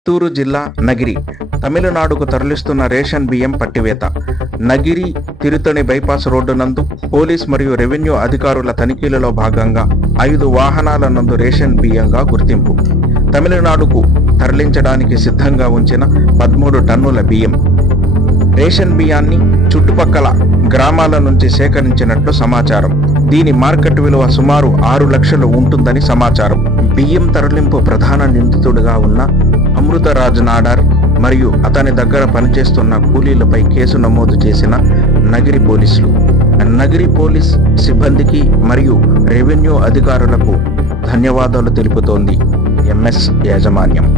చిత్తూరు జిల్లా నగిరి తమిళనాడుకు తరలిస్తున్న రేషన్ బియ్యం పట్టివేత. నగిరి తిరుతణి బైపాస్ రోడ్డు నందు పోలీస్ మరియు రెవెన్యూ అధికారుల తనిఖీలలో భాగంగా 5 వాహనాల నందు రేషన్ బియ్యంగా గుర్తింపు. తమిళనాడుకు తరలించడానికి సిద్ధంగా ఉంచిన 13 టన్నుల బియ్యం. రేషన్ బియ్యాన్ని చుట్టుపక్కల గ్రామాల నుంచి సేకరించినట్లు సమాచారం. దీని మార్కెట్ విలువ సుమారు 6 లక్షలు ఉంటుందని సమాచారం. బియ్యం తరలింపు ప్రధాన నిందితుడిగా ఉన్న అమృతరాజ్ నాడార్ మరియు అతని దగ్గర పనిచేస్తున్న కూలీలపై కేసు నమోదు చేసిన నగిరి పోలీసులు. నగిరి పోలీస్ సిబ్బందికి మరియు రెవెన్యూ అధికారులకు ధన్యవాదాలు తెలుపుతోంది ఎంఎస్ యాజమాన్యం.